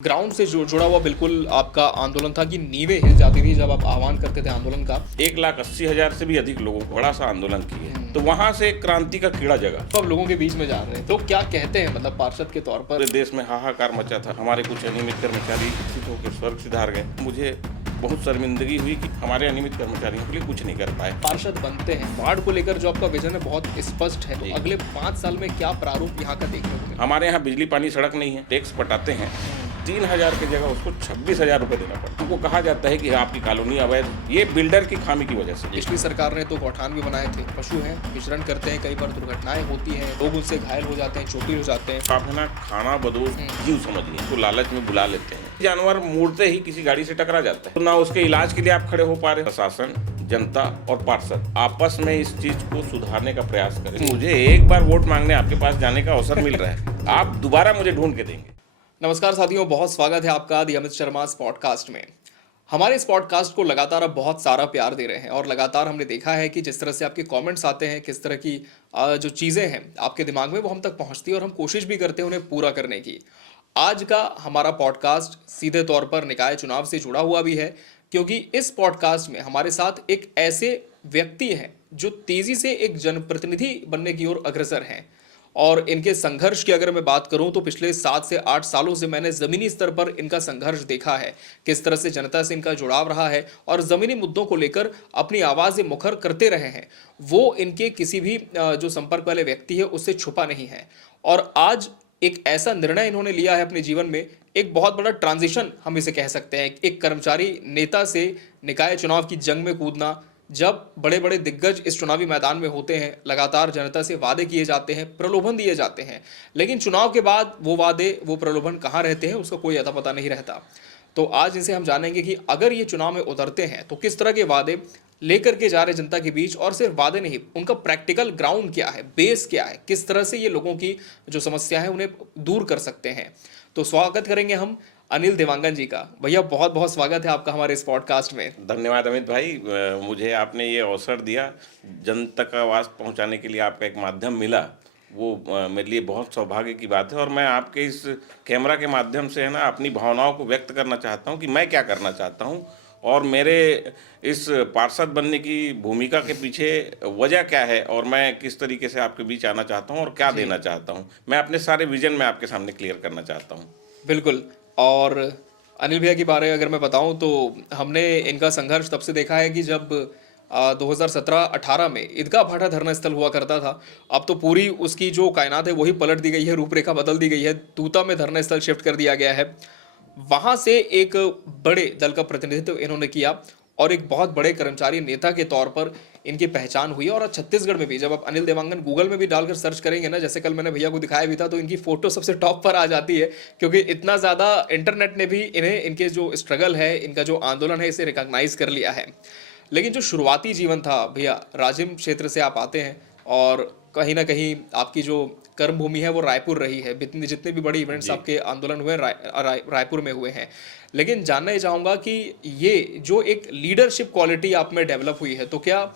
Ground से जुड़ा हुआ बिल्कुल आपका आंदोलन था कि नींवें हिल जाती थी जब आप आह्वान करते थे आंदोलन का। 1,80,000 से भी अधिक लोगों को बड़ा सा आंदोलन किए, तो वहां से एक क्रांति का कीड़ा जगा। तो अब लोगों के बीच में जा रहे हैं, तो क्या कहते हैं मतलब पार्षद के तौर पर? पूरे देश में हाहाकार मचा था। हमारे कुछ अनियमित कर्मचारी शिक्षित होकर स्वर्ग सिधार गए। मुझे बहुत शर्मिंदगी हुई कि हमारे अनियमित कर्मचारियों के लिए कुछ नहीं कर पाए। पार्षद बनते हैं, वार्ड को लेकर जो आपका विजन है बहुत स्पष्ट है, तो अगले 5 साल में क्या प्रारूप यहाँ का देखने को मिला? हमारे यहाँ बिजली पानी सड़क नहीं है, टैक्स पटाते हैं 3,000 की जगह उसको 26,000 रुपये देना पड़ता है। हमको कहा जाता है कि आपकी कॉलोनी अवैध, ये बिल्डर की खामी की वजह से। पिछली सरकार ने तो गौठान भी बनाए थे। पशु हैं, विचरण करते हैं, कई बार दुर्घटनाएं होती हैं, लोग उनसे घायल हो जाते हैं, चोटिल हो जाते हैं। आप है ना खाना बदोश जीव समझिए, तो लालच में बुला लेते हैं। जानवर मुड़ते ही किसी गाड़ी से टकरा जाता है, तो ना उसके इलाज के लिए आप खड़े हो पा रहे। प्रशासन, जनता और पार्षद आपस में इस चीज को सुधारने का प्रयास करें। मुझे एक बार वोट मांगने आपके पास जाने का अवसर मिल रहा है, आप दोबारा मुझे ढूंढ के देंगे। नमस्कार साथियों, बहुत स्वागत है आपका दी अमित शर्मा इस पॉडकास्ट में। हमारे इस पॉडकास्ट को लगातार आप बहुत सारा प्यार दे रहे हैं और लगातार हमने देखा है कि जिस तरह से आपके कमेंट्स आते हैं, किस तरह की जो चीज़ें हैं आपके दिमाग में वो हम तक पहुंचती है और हम कोशिश भी करते हैं उन्हें पूरा करने की। आज का हमारा पॉडकास्ट सीधे तौर पर निकाय चुनाव से जुड़ा हुआ भी है, क्योंकि इस पॉडकास्ट में हमारे साथ एक ऐसे व्यक्ति हैं जो तेज़ी से एक जनप्रतिनिधि बनने की ओर अग्रसर हैं। और इनके संघर्ष की अगर मैं बात करूं तो पिछले 7 से 8 सालों से मैंने ज़मीनी स्तर पर इनका संघर्ष देखा है, किस तरह से जनता से इनका जुड़ाव रहा है और ज़मीनी मुद्दों को लेकर अपनी आवाज़ें मुखर करते रहे हैं। वो इनके किसी भी जो संपर्क वाले व्यक्ति है उससे छुपा नहीं है। और आज एक ऐसा निर्णय इन्होंने लिया है अपने जीवन में, एक बहुत बड़ा ट्रांजिशन हम इसे कह सकते हैं। एक कर्मचारी नेता से निकाय चुनाव की जंग में कूदना, जब बड़े बड़े दिग्गज इस चुनावी मैदान में होते हैं, लगातार जनता से वादे किए जाते हैं, प्रलोभन दिए जाते हैं, लेकिन चुनाव के बाद वो वादे, वो प्रलोभन कहाँ रहते हैं उसका कोई अता पता नहीं रहता। तो आज इनसे हम जानेंगे कि अगर ये चुनाव में उतरते हैं तो किस तरह के वादे लेकर के जा रहे जनता के बीच, और सिर्फ वादे नहीं, उनका प्रैक्टिकल ग्राउंड क्या है, बेस क्या है, किस तरह से ये लोगों की जो समस्या है उन्हें दूर कर सकते हैं। तो स्वागत करेंगे हम अनिल देवांगन जी का। भैया बहुत बहुत स्वागत है आपका हमारे इस पॉडकास्ट में। धन्यवाद अमित भाई, मुझे आपने ये अवसर दिया, जन तक आवाज़ पहुंचाने के लिए आपका एक माध्यम मिला, वो मेरे लिए बहुत सौभाग्य की बात है। और मैं आपके इस कैमरा के माध्यम से है ना अपनी भावनाओं को व्यक्त करना चाहता हूं कि मैं क्या करना चाहता हूं और मेरे इस पार्षद बनने की भूमिका के पीछे वजह क्या है और मैं किस तरीके से आपके बीच आना चाहता हूं और क्या देना चाहता हूं। मैं अपने सारे विजन में आपके सामने क्लियर करना चाहता हूँ। बिल्कुल। और अनिल भैया के बारे में अगर मैं बताऊं तो हमने इनका संघर्ष तब से देखा है कि जब 2017-18 में ईदगाह भाटा धरना स्थल हुआ करता था, अब तो पूरी उसकी जो कायनात है वही पलट दी गई है, रूपरेखा बदल दी गई है, तूता में धरना स्थल शिफ्ट कर दिया गया है। वहां से एक बड़े दल का प्रतिनिधित्व इन्होंने किया और एक बहुत बड़े कर्मचारी नेता के तौर पर इनकी पहचान हुई। और छत्तीसगढ़ में भी जब आप अनिल देवांगन गूगल में भी डालकर सर्च करेंगे ना, जैसे कल मैंने भैया को दिखाया भी था, तो इनकी फोटो सबसे टॉप पर आ जाती है, क्योंकि इतना ज़्यादा इंटरनेट ने भी इन्हें, इनके जो स्ट्रगल है, इनका जो आंदोलन है, इसे रिकॉग्नाइज कर लिया है। लेकिन जो शुरुआती जीवन था भैया, राजिम क्षेत्र से आप आते हैं और कहीं ना कहीं आपकी जो कर्मभूमि है वो रायपुर रही है। जितने भी बड़े इवेंट्स आपके आंदोलन हुए रायपुर में हुए हैं। लेकिन जानना ही चाहूँगा कि ये जो एक लीडरशिप क्वालिटी आप में डेवलप हुई है, तो क्या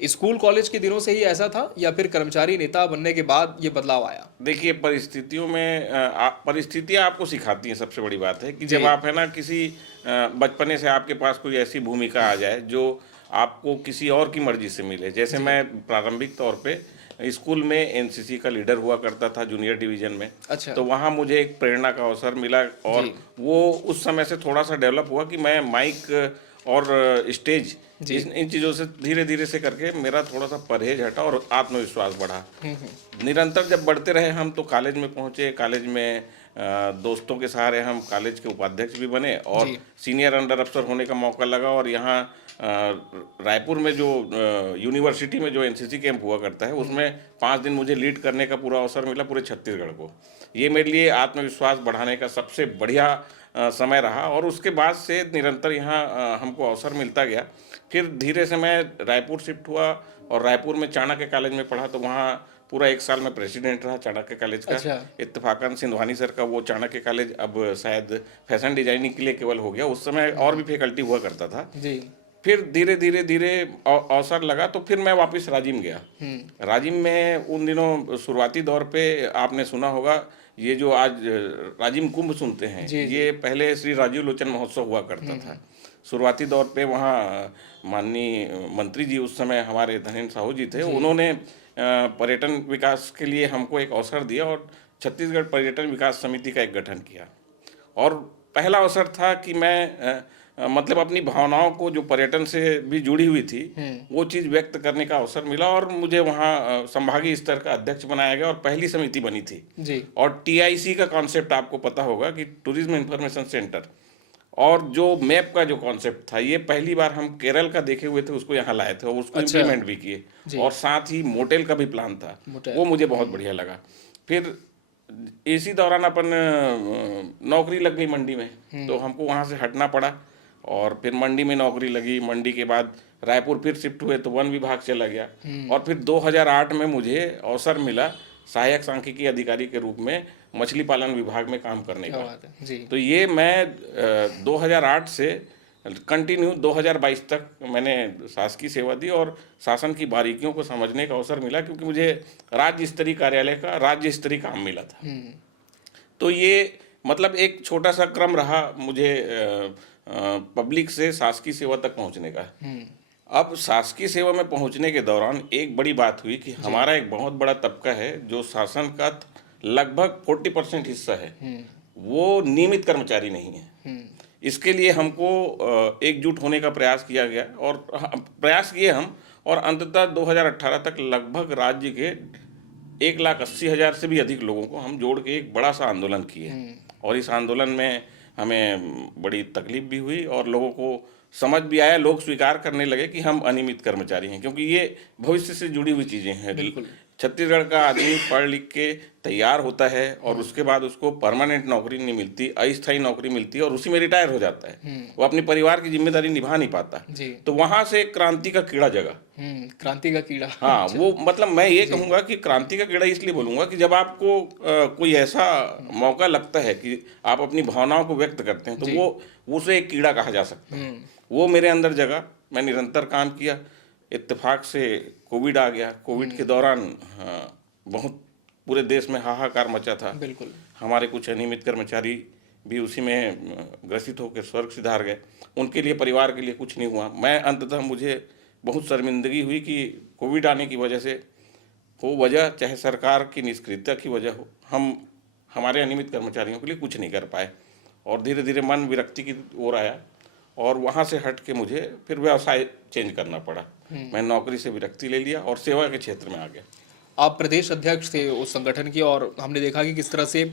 स्कूल कॉलेज के दिनों से ही ऐसा था या फिर कर्मचारी नेता बनने के बाद ये बदलाव आया? देखिए, परिस्थितियों में परिस्थितियाँ आपको सिखाती हैं। सबसे बड़ी बात है कि जब आप है ना किसी बचपने से आपके पास कोई ऐसी भूमिका आ जाए जो आपको किसी और की मर्जी से मिले। जैसे मैं प्रारंभिक तौर पे स्कूल में एनसीसी का लीडर हुआ करता था जूनियर डिवीजन में। अच्छा। तो वहाँ मुझे एक प्रेरणा का अवसर मिला और वो उस समय से थोड़ा सा डेवलप हुआ कि मैं माइक और स्टेज, इन चीज़ों से धीरे धीरे से करके मेरा थोड़ा सा परहेज हटा और आत्मविश्वास बढ़ा। निरंतर जब बढ़ते रहे हम, तो कॉलेज में पहुँचे। कॉलेज में दोस्तों के सहारे हम कॉलेज के उपाध्यक्ष भी बने और सीनियर अंडर अफसर होने का मौका लगा। और यहाँ रायपुर में जो यूनिवर्सिटी में जो एनसीसी कैंप हुआ करता है, उसमें 5 दिन मुझे लीड करने का पूरा अवसर मिला पूरे छत्तीसगढ़ को। ये मेरे लिए आत्मविश्वास बढ़ाने का सबसे बढ़िया समय रहा। और उसके बाद से निरंतर यहाँ हमको अवसर मिलता गया। फिर धीरे से मैं रायपुर शिफ्ट हुआ और रायपुर में चाणक्य कॉलेज में पढ़ा, तो वहाँ पूरा 1 साल में प्रेसिडेंट रहा चाणक्य कॉलेज का। अच्छा। इत्तेफाकन सिंधवानी सर का वो चाणक्य कॉलेज अब शायद फैशन डिजाइनिंग के लिए केवल हो गया। उस समय और भी फैकल्टी हुआ करता था जी। फिर धीरे धीरे धीरे अवसर लगा तो फिर मैं वापस राजिम गया। राजिम में उन दिनों शुरुआती दौर पे आपने सुना होगा, ये जो आज राजिम कुंभ सुनते हैं, ये पहले श्री राजीव लोचन महोत्सव हुआ करता था। शुरुआती दौर पे वहाँ माननीय मंत्री जी उस समय हमारे धनेन्द्र साहू जी थे, उन्होंने पर्यटन विकास के लिए हमको एक अवसर दिया और छत्तीसगढ़ पर्यटन विकास समिति का एक गठन किया। और पहला अवसर था कि मैं मतलब अपनी भावनाओं को जो पर्यटन से भी जुड़ी हुई थी वो चीज़ व्यक्त करने का अवसर मिला, और मुझे वहाँ संभागीय स्तर का अध्यक्ष बनाया गया और पहली समिति बनी थी जी। और टीआईसी का कॉन्सेप्ट आपको पता होगा कि टूरिज्म इंफॉर्मेशन सेंटर, और जो मैप का जो कॉन्सेप्ट था ये पहली बार हम केरल का देखे हुए थे, उसको यहाँ लाए थे और उसको इम्प्लीमेंट भी किए। और साथ ही मोटेल का भी प्लान था, वो मुझे बहुत बढ़िया लगा। फिर इसी दौरान अपन नौकरी लग गई मंडी में, तो हमको वहाँ से हटना पड़ा और फिर मंडी में नौकरी लगी। मंडी के बाद रायपुर फिर शिफ्ट हुए तो वन विभाग चला गया और फिर 2008 में मुझे अवसर मिला सहायक सांख्यिकी अधिकारी के रूप में मछली पालन विभाग में काम करने का। जी। तो ये मैं 2008 से कंटिन्यू 2022 तक मैंने शासकीय सेवा दी और शासन की बारीकियों को समझने का अवसर मिला, क्योंकि मुझे राज्य स्तरीय कार्यालय का राज्य स्तरीय काम मिला था। तो ये मतलब एक छोटा सा क्रम रहा मुझे पब्लिक से शासकीय सेवा तक पहुंचने का। अब शासकीय सेवा में पहुंचने के दौरान एक बड़ी बात हुई कि हमारा एक बहुत बड़ा तबका है जो शासन का लगभग 40% हिस्सा है, वो नियमित कर्मचारी नहीं है। इसके लिए हमको एकजुट होने का प्रयास किया गया और प्रयास किए हम, और अंततः 2018 तक लगभग राज्य के 1,80,000 से भी अधिक लोगों को हम जोड़ के एक बड़ा सा आंदोलन किए। और इस आंदोलन में हमें बड़ी तकलीफ भी हुई और लोगों को समझ भी आया, लोग स्वीकार करने लगे कि हम अनियमित कर्मचारी हैं, क्योंकि ये भविष्य से जुड़ी हुई चीज़ें हैं। बिल्कुल। छत्तीसगढ़ का आदमी पढ़ लिख के तैयार होता है और उसके बाद उसको परमानेंट नौकरी नहीं मिलती, अस्थायी नौकरी मिलती है और उसी में रिटायर हो जाता है। वो अपने परिवार की जिम्मेदारी निभा नहीं पाता। तो वहां से क्रांति का कीड़ा जगा। क्रांति का कीड़ा। हाँ, वो मतलब मैं ये कहूँगा कि क्रांति का कीड़ा इसलिए बोलूँगा कि जब आपको कोई ऐसा मौका लगता है कि आप अपनी भावनाओं को व्यक्त करते हैं, तो वो उसे एक कीड़ा कहा जा सकता है। वो मेरे अंदर जगा, मैं निरंतर काम किया। इत्तेफाक से कोविड आ गया। कोविड के दौरान बहुत पूरे देश में हाहाकार मचा था। बिल्कुल। हमारे कुछ अनियमित कर्मचारी भी उसी में ग्रसित होकर स्वर्ग सिधार गए। उनके लिए, परिवार के लिए कुछ नहीं हुआ। मैं अंततः मुझे बहुत शर्मिंदगी हुई कि कोविड आने की वजह से हो वजह, चाहे सरकार की निष्क्रियता की वजह हो, हम हमारे अनियमित कर्मचारियों के लिए कुछ नहीं कर पाए। और धीरे धीरे मन विरक्ति की ओर आया और वहाँ से हट के मुझे फिर व्यवसाय चेंज करना पड़ा। मैं नौकरी से विरक्ति ले लिया और सेवा के क्षेत्र में आ गया। आप प्रदेश अध्यक्ष थे उस संगठन के, और हमने देखा कि किस तरह से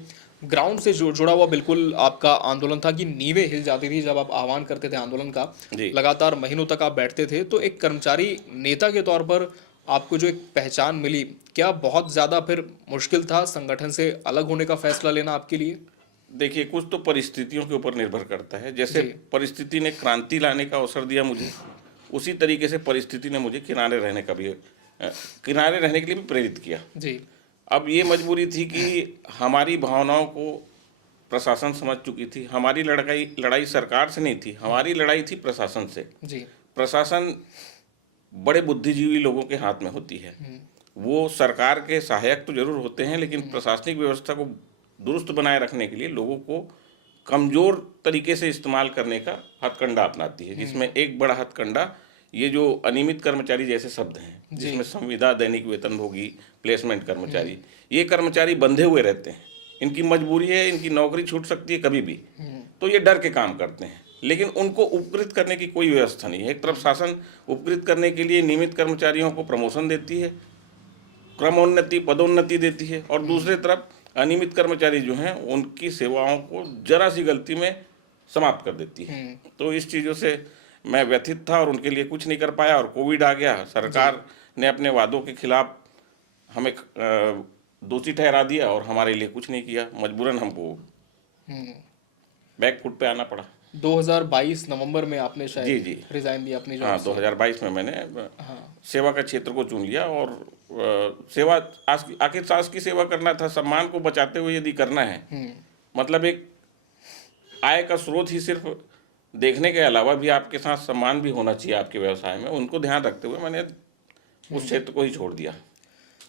ग्राउंड से जुड़ा हुआ बिल्कुल आपका आंदोलन था कि नींवें हिल जाती थी जब आप आह्वान करते थे आंदोलन का। लगातार महीनों तक आप बैठते थे। तो एक कर्मचारी नेता के तौर पर आपको जो एक पहचान मिली, क्या बहुत ज़्यादा फिर मुश्किल था संगठन से अलग होने का फैसला लेना आपके लिए? देखिए, कुछ तो परिस्थितियों के ऊपर निर्भर करता है। जैसे परिस्थिति ने क्रांति लाने का अवसर दिया मुझे, उसी तरीके से परिस्थिति ने मुझे किनारे रहने के लिए भी प्रेरित किया। जी। अब ये मजबूरी थी कि हमारी भावनाओं को प्रशासन समझ चुकी थी। हमारी लड़ाई सरकार से नहीं थी, हमारी लड़ाई थी प्रशासन से। जी। प्रशासन बड़े बुद्धिजीवी लोगों के हाथ में होती है। वो सरकार के सहायक तो जरूर होते हैं, लेकिन प्रशासनिक व्यवस्था को दुरुस्त बनाए रखने के लिए लोगों को कमज़ोर तरीके से इस्तेमाल करने का हथकंडा अपनाती है, जिसमें एक बड़ा हथकंडा ये जो अनियमित कर्मचारी जैसे शब्द हैं, जिसमें संविदा, दैनिक वेतनभोगी, प्लेसमेंट कर्मचारी, ये कर्मचारी बंधे हुए रहते हैं। इनकी मजबूरी है, इनकी नौकरी छूट सकती है कभी भी, तो ये डर के काम करते हैं, लेकिन उनको उपकृत करने की कोई व्यवस्था नहीं है। एक तरफ शासन उपकृत करने के लिए नियमित कर्मचारियों को प्रमोशन देती है, क्रमोन्नति, पदोन्नति देती है, और दूसरी तरफ अनियमित कर्मचारी जो हैं उनकी सेवाओं को जरा सी गलती में समाप्त कर देती है। तो इस चीज़ों से मैं व्यथित था और उनके लिए कुछ नहीं कर पाया। और कोविड आ गया, सरकार ने अपने वादों के खिलाफ हमें दोषी ठहरा दिया और हमारे लिए कुछ नहीं किया। मजबूरन हमको बैक फुट पे आना पड़ा। 2022 नवंबर में आपने शायद जी रिजाइन दिया अपनी जॉब हाँ, से। 2022 में मैंने सेवा का क्षेत्र को चुन लिया और सेवा, आखिर सास की सेवा करना था, सम्मान को बचाते हुए यदि करना है, मतलब एक आय का स्रोत ही सिर्फ देखने के अलावा भी आपके साथ सम्मान भी होना चाहिए आपके व्यवसाय में, उनको ध्यान रखते हुए मैंने उस क्षेत्र को ही छोड़ दिया।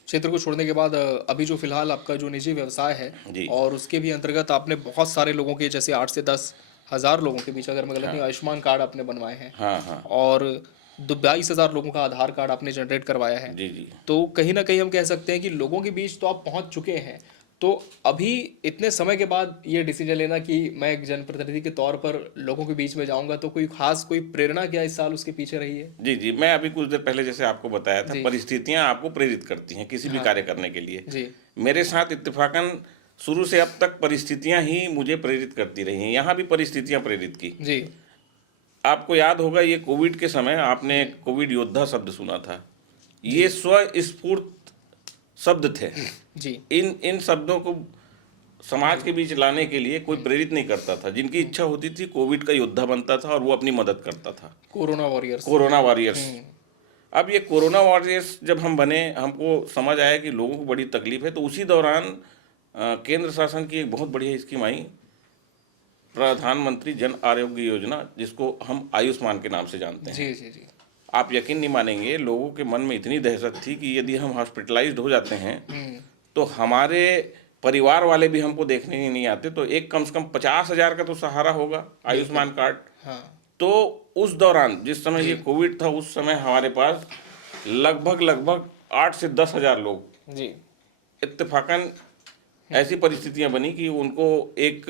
क्षेत्र को छोड़ने के बाद अभी जो फिलहाल आपका जो निजी व्यवसाय है जी। और उसके भी अंतर्गत आपने बहुत सारे लोगों के, जैसे 8 से 10 हज़ार लोगों के बीच, अगर मैं गलत नहीं, आयुष्मान कार्ड आपने बनवाए हैं हाँ हाँ। और 22,000 लोगों का आधार कार्ड आपने जनरेट करवाया है। जी जी। तो कहीं ना कहीं हम कह सकते हैं कि लोगों के बीच तो आप पहुंच चुके हैं। तो अभी इतने समय के बाद ये डिसीजन लेना कि मैं एक जनप्रतिनिधि के तौर पर लोगों के बीच में जाऊंगा, तो कोई खास कोई प्रेरणा क्या इस साल उसके पीछे रही है? जी जी, मैं अभी कुछ देर पहले जैसे आपको बताया था, जी। परिस्थितियां आपको प्रेरित करती हैं किसी भी हाँ। कार्य करने के लिए। जी। मेरे साथ इत्तेफाकन शुरू से अब तक परिस्थितियां ही मुझे प्रेरित करती रही हैं, यहाँ भी परिस्थितियां प्रेरित की। जी। आपको याद होगा ये कोविड के समय आपने कोविड योद्धा शब्द सुना था, ये स्वस्फूर्त शब्द थे। जी। इन शब्दों को समाज के बीच लाने के लिए कोई प्रेरित नहीं करता था। जिनकी इच्छा होती थी कोविड का योद्धा बनता था और वो अपनी मदद करता था। Corona warriors. Corona warriors. अब ये कोरोना वॉरियर्स जब हम बने, हमको समझ आया कि लोगों को बड़ी तकलीफ है, तो उसी दौरान केंद्र शासन की एक बहुत बढ़िया स्कीम आई, प्रधानमंत्री जन आरोग्य योजना, जिसको हम आयुष्मान के नाम से जानते हैं। जी जी जी। आप यकीन नहीं मानेंगे, लोगों के मन में इतनी दहशत थी कि यदि हम हॉस्पिटलाइज्ड हो जाते हैं तो हमारे परिवार वाले भी हमको देखने ही नहीं आते, तो एक कम से कम 50,000 का तो सहारा होगा आयुष्मान कार्ड। हाँ। तो उस दौरान जिस समय ये कोविड था, उस समय हमारे पास लगभग 8 से 10,000 लोग, जी। इत्तेफाकन ऐसी परिस्थितियां बनी कि उनको एक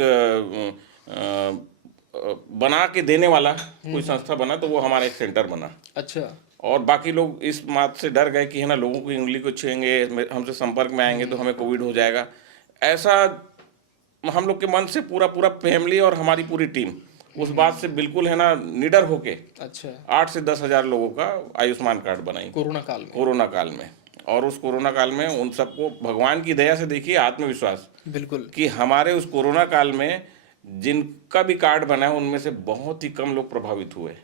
बना के देने वाला कोई संस्था बना, तो वो हमारा एक सेंटर बना। अच्छा। और बाकी लोग इस बात से डर गए कि है ना, लोगों की उंगली को छुएंगे, हमसे संपर्क में आएंगे तो हमें कोविड हो जाएगा। ऐसा हम लोग के मन से पूरा फैमिली और हमारी पूरी टीम उस बात से बिल्कुल है ना निडर होके अच्छा। 8 से 10,000 लोगों का आयुष्मान कार्ड बनाई कोरोना काल में। कोरोना काल में। और उस कोरोना काल में उन सबको भगवान की दया से, देखिए आत्मविश्वास, बिल्कुल। कि हमारे उस कोरोना काल में जिनका भी कार्ड बना है उनमें से बहुत ही कम लोग प्रभावित हुए।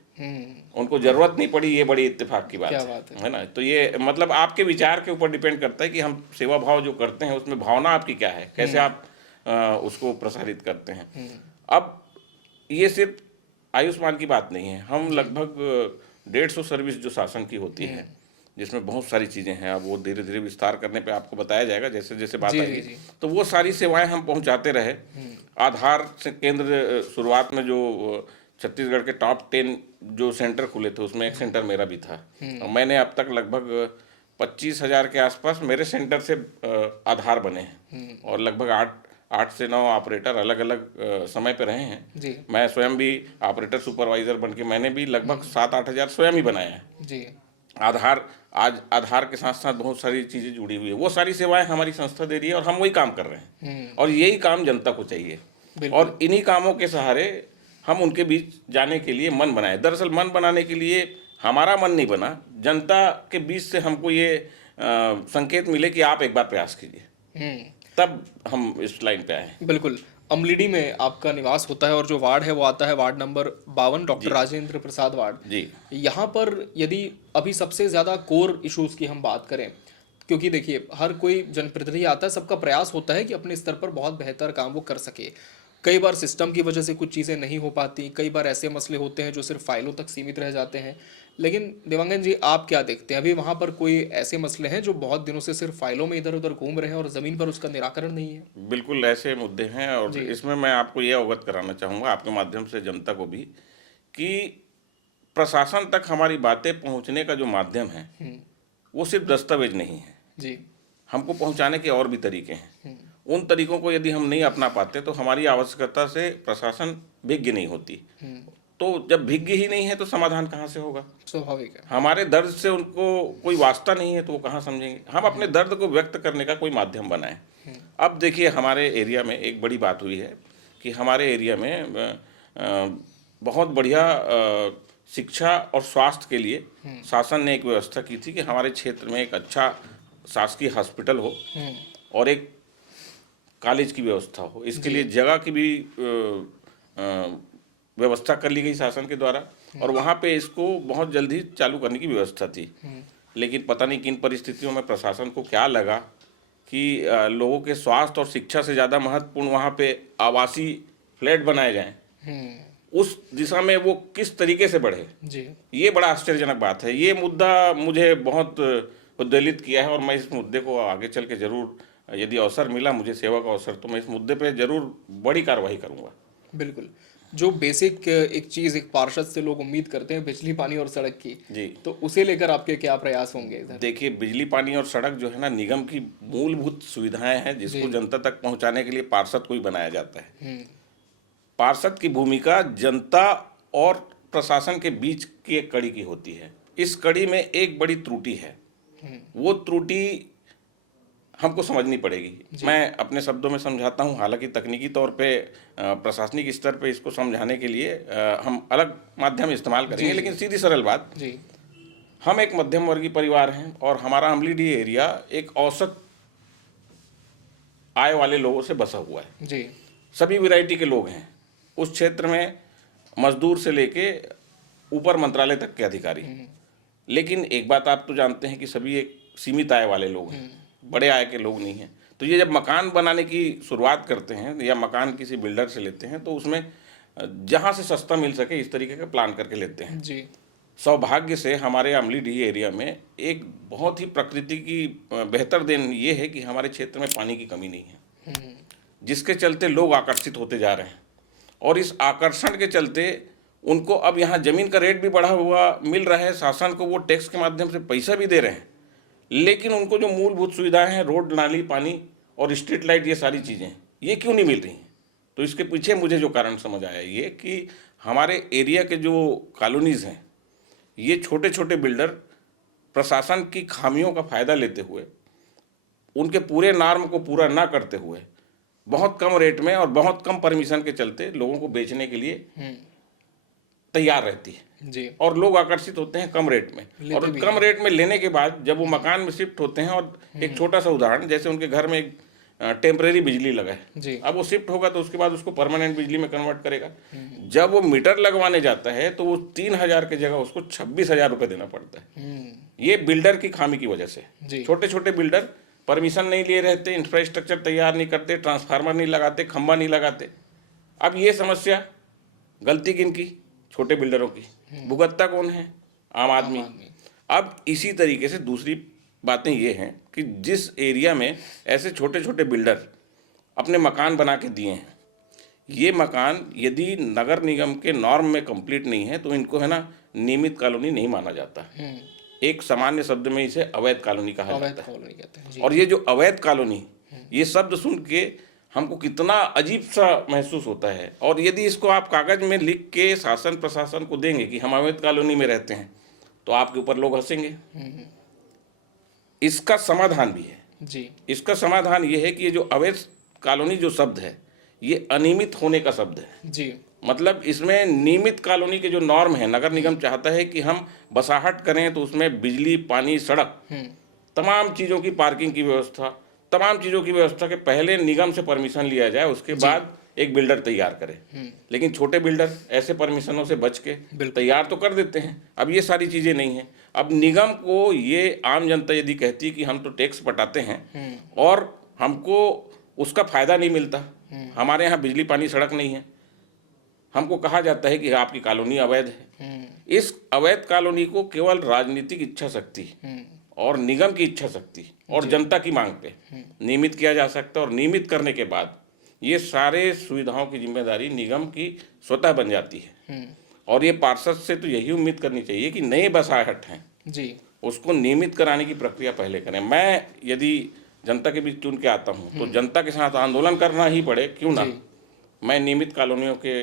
उनको जरूरत नहीं पड़ी, ये बड़ी इत्तेफाक की बात क्या बात है ना। तो ये मतलब आपके विचार के ऊपर डिपेंड करता है कि हम सेवा भाव जो करते हैं उसमें भावना आपकी क्या है, कैसे आप उसको प्रसारित करते हैं। अब ये सिर्फ आयुष्मान की बात नहीं है, हम लगभग 150 सर्विस जो शासन की होती है, जिसमें बहुत सारी चीज़ें हैं, अब वो धीरे धीरे विस्तार करने पे आपको बताया जाएगा जैसे जैसे बात आएगी। तो वो सारी सेवाएं हम पहुंचाते रहे। आधार से केंद्र, शुरुआत में जो छत्तीसगढ़ के टॉप 10 जो सेंटर खुले थे उसमें एक सेंटर मेरा भी था। और मैंने अब तक लगभग 25,000 के आसपास मेरे सेंटर से आधार बने हैं, और लगभग 8 से 9 ऑपरेटर अलग अलग समय पे रहे हैं। जी। मैं स्वयं भी ऑपरेटर सुपरवाइजर बन के मैंने भी लगभग 7-8 हज़ार स्वयं ही बनाया है। जी। आज आधार के साथ साथ बहुत सारी चीज़ें जुड़ी हुई है, वो सारी सेवाएं हमारी संस्था दे रही है और हम वही काम कर रहे हैं। और यही काम जनता को चाहिए, और इन्हीं कामों के सहारे हम उनके बीच जाने के लिए मन बनाए। दरअसल मन बनाने के लिए हमारा मन नहीं बना, जनता के बीच से हमको ये संकेत मिले कि आप एक बार प्रयास कीजिए, तब हम इस लाइन पे आए। बिल्कुल। अमलीडी में आपका निवास होता है और जो वार्ड है वो आता है ward number 52, doctor Rajendra Prasad ward. जी। यहाँ पर यदि अभी सबसे ज़्यादा कोर इश्यूज़ की हम बात करें, क्योंकि देखिए हर कोई जनप्रतिनिधि आता है, सबका प्रयास होता है कि अपने स्तर पर बहुत बेहतर काम वो कर सके। कई बार सिस्टम की वजह से कुछ चीज़ें नहीं हो पाती, कई बार ऐसे मसले होते हैं जो सिर्फ फाइलों तक सीमित रह जाते हैं। लेकिन देवांगन जी, आप क्या देखते हैं, अभी वहाँ पर कोई ऐसे मसले हैं जो बहुत दिनों से सिर्फ फाइलों में इधर उधर घूम रहे हैं और ज़मीन पर उसका निराकरण नहीं है? बिल्कुल ऐसे मुद्दे हैं, और इसमें मैं आपको ये अवगत कराना चाहूँगा आपके माध्यम से जनता को भी, कि प्रशासन तक हमारी बातें पहुँचने का जो माध्यम है वो सिर्फ दस्तावेज नहीं है जी। हमको पहुँचाने के और भी तरीके हैं। उन तरीकों को यदि हम नहीं अपना पाते तो हमारी आवश्यकता से प्रशासन भिज्ञ नहीं होती। तो जब भिज्ञ ही नहीं है तो समाधान कहाँ से होगा? स्वाभाविक है। हमारे दर्द से उनको कोई वास्ता नहीं है तो वो कहाँ समझेंगे? हम अपने दर्द को व्यक्त करने का कोई माध्यम बनाएं। अब देखिए हमारे एरिया में एक बड़ी बात हुई है कि हमारे एरिया में बहुत बढ़िया शिक्षा और स्वास्थ्य के लिए शासन ने एक व्यवस्था की थी कि हमारे क्षेत्र में एक अच्छा शासकीय हॉस्पिटल हो और एक कॉलेज की व्यवस्था हो। इसके लिए जगह की भी व्यवस्था कर ली गई शासन के द्वारा, और वहाँ पे इसको बहुत जल्दी चालू करने की व्यवस्था थी। लेकिन पता नहीं किन परिस्थितियों में प्रशासन को क्या लगा कि लोगों के स्वास्थ्य और शिक्षा से ज़्यादा महत्वपूर्ण वहाँ पे आवासीय फ्लैट बनाए जाएं। उस दिशा में वो किस तरीके से बढ़े, जी ये बड़ा आश्चर्यजनक बात है। ये मुद्दा मुझे बहुत उद्वेलित किया है और मैं इस मुद्दे को आगे चल के जरूर, यदि अवसर मिला मुझे, सेवा का अवसर, तो मैं इस मुद्दे पे जरूर बड़ी कार्रवाई करूंगा। बिल्कुल। जो बेसिक एक चीज एक पार्षद से लोग उम्मीद करते हैं, बिजली पानी और सड़क की, जी, तो उसे लेकर आपके क्या प्रयास होंगे इधर? देखिए, बिजली पानी और सड़क जो है ना, निगम की मूलभूत सुविधाएं हैं जिसको जनता तक पहुंचाने के लिए पार्षद को ही बनाया जाता है। पार्षद की भूमिका जनता और प्रशासन के बीच की एक कड़ी की होती है। इस कड़ी में एक बड़ी त्रुटि है, वो त्रुटि हमको समझनी पड़ेगी। मैं अपने शब्दों में समझाता हूँ, हालांकि तकनीकी तौर पे प्रशासनिक स्तर पे इसको समझाने के लिए हम अलग माध्यम इस्तेमाल करेंगे, लेकिन सीधी सरल बात, जी हम एक मध्यम वर्गीय परिवार हैं और हमारा अमलीडीह एरिया एक औसत आय वाले लोगों से बसा हुआ है। जी सभी वैरायटी के लोग हैं उस क्षेत्र में, मजदूर से लेके ऊपर मंत्रालय तक के अधिकारी। लेकिन एक बात आप तो जानते हैं कि सभी एक सीमित आय वाले लोग हैं, बड़े आय के लोग नहीं हैं। तो ये जब मकान बनाने की शुरुआत करते हैं या मकान किसी बिल्डर से लेते हैं, तो उसमें जहाँ से सस्ता मिल सके इस तरीके का प्लान करके लेते हैं। जी सौभाग्य से हमारे अमलीडीह एरिया में एक बहुत ही प्रकृति की बेहतर देन ये है कि हमारे क्षेत्र में पानी की कमी नहीं है, जिसके चलते लोग आकर्षित होते जा रहे हैं। और इस आकर्षण के चलते उनको अब यहाँ ज़मीन का रेट भी बढ़ा हुआ मिल रहा है, शासन को वो टैक्स के माध्यम से पैसा भी दे रहे हैं, लेकिन उनको जो मूलभूत सुविधाएं हैं, रोड, नाली, पानी और स्ट्रीट लाइट, ये सारी चीज़ें, ये क्यों नहीं मिल रही हैं? तो इसके पीछे मुझे जो कारण समझ आया ये कि हमारे एरिया के जो कॉलोनीज़ हैं, ये छोटे छोटे बिल्डर प्रशासन की खामियों का फ़ायदा लेते हुए, उनके पूरे नॉर्म को पूरा ना करते हुए, बहुत कम रेट में और बहुत कम परमिशन के चलते लोगों को बेचने के लिए तैयार रहती है। जी और लोग आकर्षित होते हैं कम रेट में, और कम रेट में लेने के बाद जब वो मकान में शिफ्ट होते हैं, और एक छोटा सा उदाहरण, जैसे उनके घर में एक टेम्परेरी बिजली लगा है, जी अब वो शिफ्ट होगा तो उसके बाद उसको परमानेंट बिजली में कन्वर्ट करेगा। जब वो मीटर लगवाने जाता है तो वो 3,000 की जगह उसको 26,000 रुपये देना पड़ता है। ये बिल्डर की खामी की वजह से। जी छोटे छोटे बिल्डर परमिशन नहीं लिए रहते, इंफ्रास्ट्रक्चर तैयार नहीं करते, ट्रांसफार्मर नहीं लगाते, खंबा नहीं लगाते। अब ये समस्या, गलती किनकी? छोटे बिल्डरों की। भुगतता कौन है? आम आदमी। अब इसी तरीके से दूसरी बातें ये हैं कि जिस एरिया में ऐसे छोटे छोटे बिल्डर अपने मकान बना के दिए हैं, ये मकान यदि नगर निगम के नॉर्म में कंप्लीट नहीं है तो इनको है ना नियमित कॉलोनी नहीं माना जाता। एक सामान्य शब्द में इसे अवैध कॉलोनी कहा जाता है। कॉलोनी कहते हैं जी। और ये जो अवैध कॉलोनी, ये शब्द सुन के हमको कितना अजीब सा महसूस होता है। और यदि इसको आप कागज में लिख के शासन प्रशासन को देंगे कि हम अवैध कॉलोनी में रहते हैं, तो आपके ऊपर लोग हंसेंगे। इसका समाधान भी है जी। इसका समाधान ये है कि ये जो अवैध कॉलोनी जो शब्द है, ये अनियमित होने का शब्द है। जी मतलब इसमें नियमित कॉलोनी के जो नॉर्म है, नगर निगम चाहता है कि हम बसाहट करें तो उसमें बिजली, पानी, सड़क, तमाम चीज़ों की, पार्किंग की व्यवस्था, तमाम चीज़ों की व्यवस्था के पहले निगम से परमिशन लिया जाए, उसके बाद एक बिल्डर तैयार करे। लेकिन छोटे बिल्डर ऐसे परमिशनों से बच के तैयार तो कर देते हैं। अब ये सारी चीज़ें नहीं हैं। अब निगम को ये आम जनता यदि कहती है कि हम तो टैक्स पटाते हैं और हमको उसका फ़ायदा नहीं मिलता, हमारे यहाँ बिजली, पानी, सड़क नहीं है, हमको कहा जाता है कि आपकी कॉलोनी अवैध है। इस अवैध कॉलोनी को केवल राजनीतिक इच्छा शक्ति और निगम की इच्छा शक्ति और जनता की मांग पे नियमित किया जा सकता है। और नियमित करने के बाद ये सारे सुविधाओं की जिम्मेदारी निगम की स्वतः बन जाती है। और ये पार्षद से तो यही उम्मीद करनी चाहिए कि नए बसाहट हैं जी, उसको नियमित कराने की प्रक्रिया पहले करें। मैं यदि जनता के बीच चुन के आता हूँ तो जनता के साथ आंदोलन करना ही पड़े क्यों ना, मैं नियमित कॉलोनियों के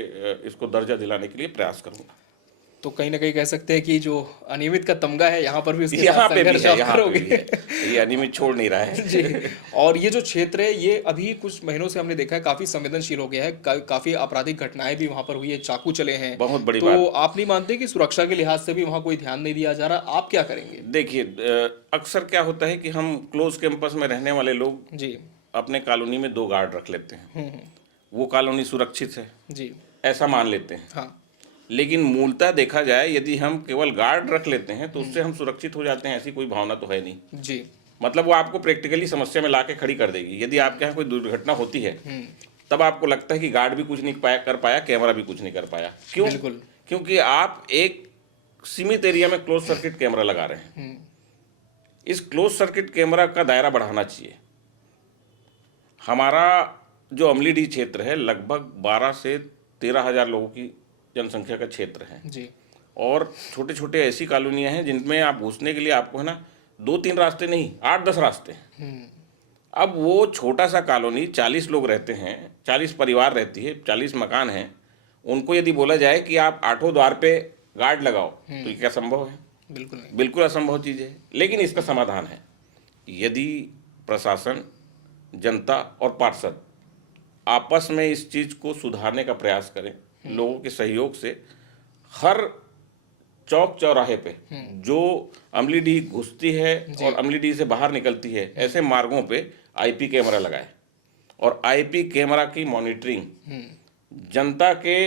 इसको दर्जा दिलाने के लिए प्रयास करूँगा। तो कहीं ना कहीं कह सकते हैं कि जो अनियमित का तमगा है यहाँ पर भी उसके यहाँ साथ पे भी संघर्ष है, आप यहाँ पे करोगे। भी है। ये अनियमित छोड़ नहीं रहा है। जी। और ये जो क्षेत्र है ये अभी कुछ महीनों से हमने देखा है काफी संवेदनशील हो गया है, काफी आपराधिक घटनाएं भी वहां पर हुई है, चाकू चले हैं। बहुत बड़ी तो बात। आप नहीं मानते कि सुरक्षा के लिहाज से भी वहाँ कोई ध्यान नहीं दिया जा रहा? आप क्या करेंगे? देखिए, अक्सर क्या होता है कि हम क्लोज कैंपस में रहने वाले लोग जी अपने कॉलोनी में 2 गार्ड रख लेते हैं, वो कॉलोनी सुरक्षित है जी ऐसा मान लेते हैं। हाँ लेकिन मूलतः देखा जाए यदि हम केवल गार्ड रख लेते हैं तो उससे हम सुरक्षित हो जाते हैं, ऐसी कोई भावना तो है नहीं। जी मतलब वो आपको प्रैक्टिकली समस्या में ला के खड़ी कर देगी। यदि आपके यहाँ कोई दुर्घटना होती है तब आपको लगता है कि गार्ड भी कुछ नहीं कर पाया, कैमरा भी कुछ नहीं कर पाया। क्यों? बिल्कुल। क्योंकि आप एक सीमित एरिया में क्लोज सर्किट कैमरा लगा रहे हैं। इस क्लोज सर्किट कैमरा का दायरा बढ़ाना चाहिए। हमारा जो अमलीडीह क्षेत्र है लगभग 12 से 13 हजार लोगों की जनसंख्या का क्षेत्र है जी। और छोटे छोटे ऐसी कॉलोनियां हैं जिनमें आप घुसने के लिए आपको है ना 2-3 रास्ते नहीं, 8-10 रास्ते हैं। अब वो छोटा सा कॉलोनी, 40 लोग रहते हैं, 40 परिवार रहती है, 40 मकान हैं, उनको यदि बोला जाए कि आप 8 द्वार पे गार्ड लगाओ तो ये क्या संभव है? बिल्कुल नहीं। बिल्कुल असंभव चीज़ है। लेकिन इसका समाधान है, यदि प्रशासन, जनता और पार्षद आपस में इस चीज़ को सुधारने का प्रयास करें, लोगों के सहयोग से हर चौक चौराहे पे जो अमलीडीह घुसती है और अमलीडीह से बाहर निकलती है, ऐसे मार्गों पे आईपी कैमरा लगाए और आईपी कैमरा की मॉनिटरिंग जनता के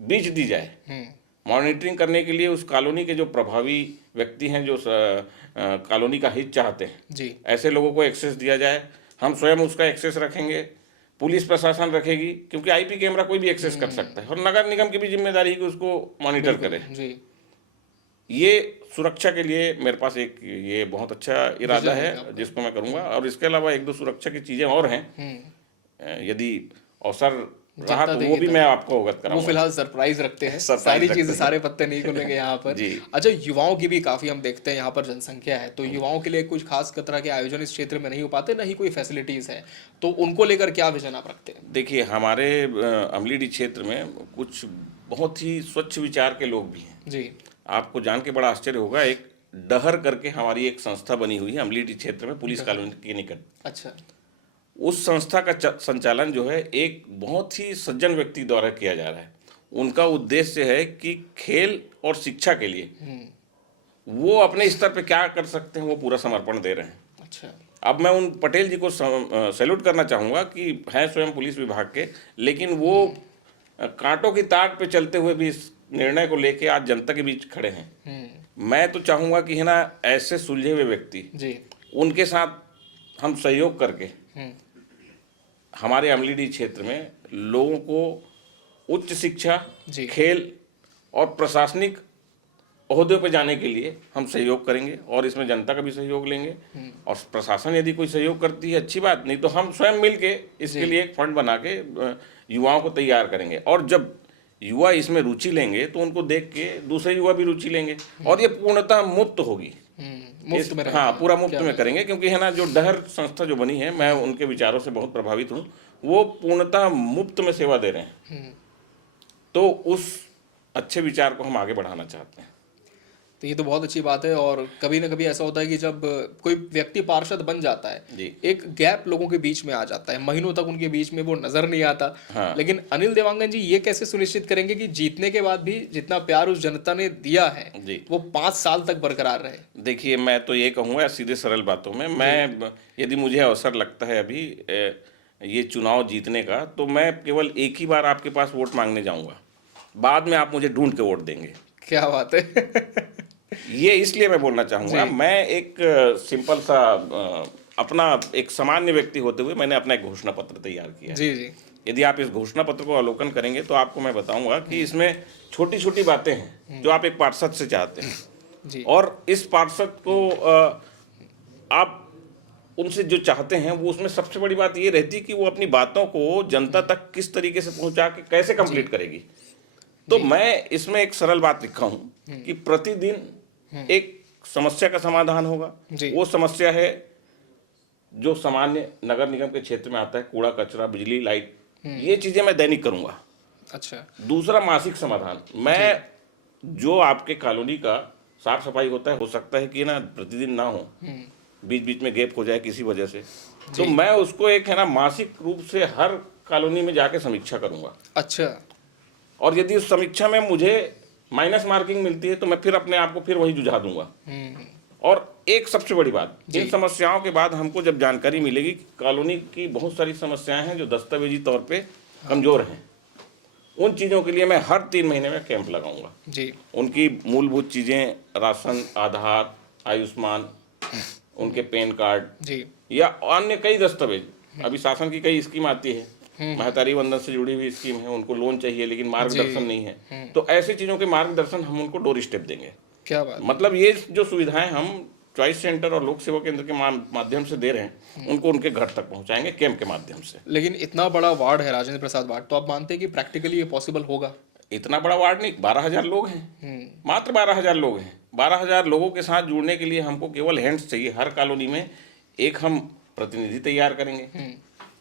बीच दी जाए। मॉनिटरिंग करने के लिए उस कॉलोनी के जो प्रभावी व्यक्ति हैं, जो कॉलोनी का हित चाहते हैं जी। ऐसे लोगों को एक्सेस दिया जाए। हम स्वयं उसका एक्सेस रखेंगे, पुलिस प्रशासन रखेगी, क्योंकि आईपी कैमरा कोई भी एक्सेस कर सकता है और नगर निगम की भी जिम्मेदारी है कि उसको मॉनिटर करे। जी। ये सुरक्षा के लिए मेरे पास एक ये बहुत अच्छा इरादा है जिसको मैं करूंगा। और इसके अलावा 1-2 सुरक्षा की चीजें और हैं, यदि अवसर रहा तो वो भी मैं आपको अवगत कराऊंगा। वो फिलहाल सरप्राइज रखते हैं, सरप्राइज सारी रखते चीजें, हैं। सारे पत्ते नहीं खुलेंगे यहाँ पर। जी। अच्छा, युवाओं की भी काफी हम देखते हैं यहाँ पर जनसंख्या है, तो युवाओं के लिए कुछ खास तरह के आयोजन इस क्षेत्र में नहीं हो पाते, ना ही कोई फैसिलिटीज है, तो उनको लेकर क्या विजन आप रखते हैं? देखिए, हमारे अमलीडीह क्षेत्र में कुछ बहुत ही स्वच्छ विचार के लोग भी हैं। जी। आपको जान के बड़ा आश्चर्य होगा, एक डहर करके हमारी एक संस्था बनी हुई है अमलीडीह क्षेत्र में, पुलिस कॉलोनी के निकट। अच्छा। उस संस्था का संचालन जो है एक बहुत ही सज्जन व्यक्ति द्वारा किया जा रहा है। उनका उद्देश्य है कि खेल और शिक्षा के लिए वो अपने स्तर पे क्या कर सकते हैं वो पूरा समर्पण दे रहे हैं। अच्छा। अब मैं उन पटेल जी को सैल्यूट करना चाहूँगा कि हैं स्वयं पुलिस विभाग के, लेकिन वो कांटों की ताक पे चलते हुए भी इस निर्णय को लेके आज जनता के बीच खड़े हैं। मैं तो चाहूँगा कि है ना, ऐसे सुलझे हुए व्यक्ति जी। उनके साथ हम सहयोग करके हमारे अमलीडीह क्षेत्र में लोगों को उच्च शिक्षा, खेल और प्रशासनिक ओहदे पर जाने के लिए हम सहयोग करेंगे और इसमें जनता का भी सहयोग लेंगे। और प्रशासन यदि कोई सहयोग करती है अच्छी बात, नहीं तो हम स्वयं मिल के इसके लिए एक फंड बना के युवाओं को तैयार करेंगे। और जब युवा इसमें रुचि लेंगे तो उनको देख के दूसरे युवा भी रुचि लेंगे और ये पूर्णतः मुफ्त होगी। मुफ्त में? हाँ, पूरा मुफ्त में करेंगे, क्योंकि है ना, जो डहर संस्था जो बनी है, मैं उनके विचारों से बहुत प्रभावित हूँ। वो पूर्णतः मुफ्त में सेवा दे रहे हैं, तो उस अच्छे विचार को हम आगे बढ़ाना चाहते हैं। तो ये तो बहुत अच्छी बात है। और कभी ना कभी ऐसा होता है कि जब कोई व्यक्ति पार्षद बन जाता है, एक गैप लोगों के बीच में आ जाता है, महीनों तक उनके बीच में वो नजर नहीं आता। हाँ। लेकिन अनिल देवांगन जी ये कैसे सुनिश्चित करेंगे कि जीतने के बाद भी जितना प्यार उस जनता ने दिया है वो 5 साल तक बरकरार रहे? देखिए, मैं तो ये कहूँगा सीधे सरल बातों में, मैं यदि मुझे अवसर लगता है अभी ये चुनाव जीतने का, तो मैं केवल एक ही बार आपके पास वोट मांगने जाऊँगा, बाद में आप मुझे ढूंढ के वोट देंगे। क्या बात है। ये इसलिए मैं बोलना चाहूँगा, मैं एक सिंपल सा अपना एक सामान्य व्यक्ति होते हुए मैंने अपना एक घोषणा पत्र तैयार किया। जी जी। यदि आप इस घोषणा पत्र को अवलोकन करेंगे तो आपको मैं बताऊंगा कि इसमें छोटी छोटी बातें हैं जो आप एक पार्षद से चाहते हैं जी। और इस पार्षद को आप उनसे जो चाहते हैं वो, उसमें सबसे बड़ी बात ये रहती है कि वो अपनी बातों को जनता तक किस तरीके से पहुंचा के कैसे कंप्लीट करेगी। तो मैं इसमें एक सरल बात लिखा हूं कि प्रतिदिन एक समस्या का समाधान होगा। वो समस्या है जो सामान्य नगर निगम के क्षेत्र में आता है, कूड़ा कचरा, बिजली, लाइट, ये चीजें मैं दैनिक करूंगा। अच्छा। दूसरा मासिक समाधान, मैं जो आपके कॉलोनी का साफ सफाई होता है, हो सकता है कि ना प्रतिदिन ना हो, बीच बीच में गैप हो जाए किसी वजह से, तो मैं उसको एक है ना मासिक रूप से हर कॉलोनी में जाके समीक्षा करूंगा। अच्छा। और यदि उस समीक्षा में मुझे माइनस मार्किंग मिलती है तो मैं फिर अपने आप को फिर वही जुझा दूंगा। और एक सबसे बड़ी बात, इन समस्याओं के बाद हमको जब जानकारी मिलेगी कि कॉलोनी की बहुत सारी समस्याएं हैं जो दस्तावेजी तौर पे कमजोर हैं, उन चीज़ों के लिए मैं हर 3 महीने में कैंप लगाऊंगा जी। उनकी मूलभूत चीज़ें, राशन, आधार, आयुष्मान, उनके पैन कार्ड जी, या अन्य कई दस्तावेज, अभी शासन की कई स्कीम आती है महतारी वंदन से जुड़ी हुई स्कीम है, उनको लोन चाहिए लेकिन मार्गदर्शन नहीं है, तो ऐसी चीज़ों के मार्गदर्शन हम उनको डोर स्टेप देंगे। क्या बात। मतलब ये जो सुविधाएं हम चॉइस सेंटर और लोक सेवा केंद्र के माध्यम से दे रहे हैं, उनको उनके घर तक पहुंचाएंगे कैंप के माध्यम से। लेकिन इतना बड़ा वार्ड है राजेंद्र प्रसाद वार्ड, तो आप मानते हैं कि प्रैक्टिकली ये पॉसिबल होगा? इतना बड़ा वार्ड नहीं, 12,000 लोग हैं, मात्र 12,000 लोग हैं। 12,000 लोगों के साथ जुड़ने के लिए हमको केवल हैंड्स चाहिए। हर कॉलोनी में एक हम प्रतिनिधि तैयार करेंगे,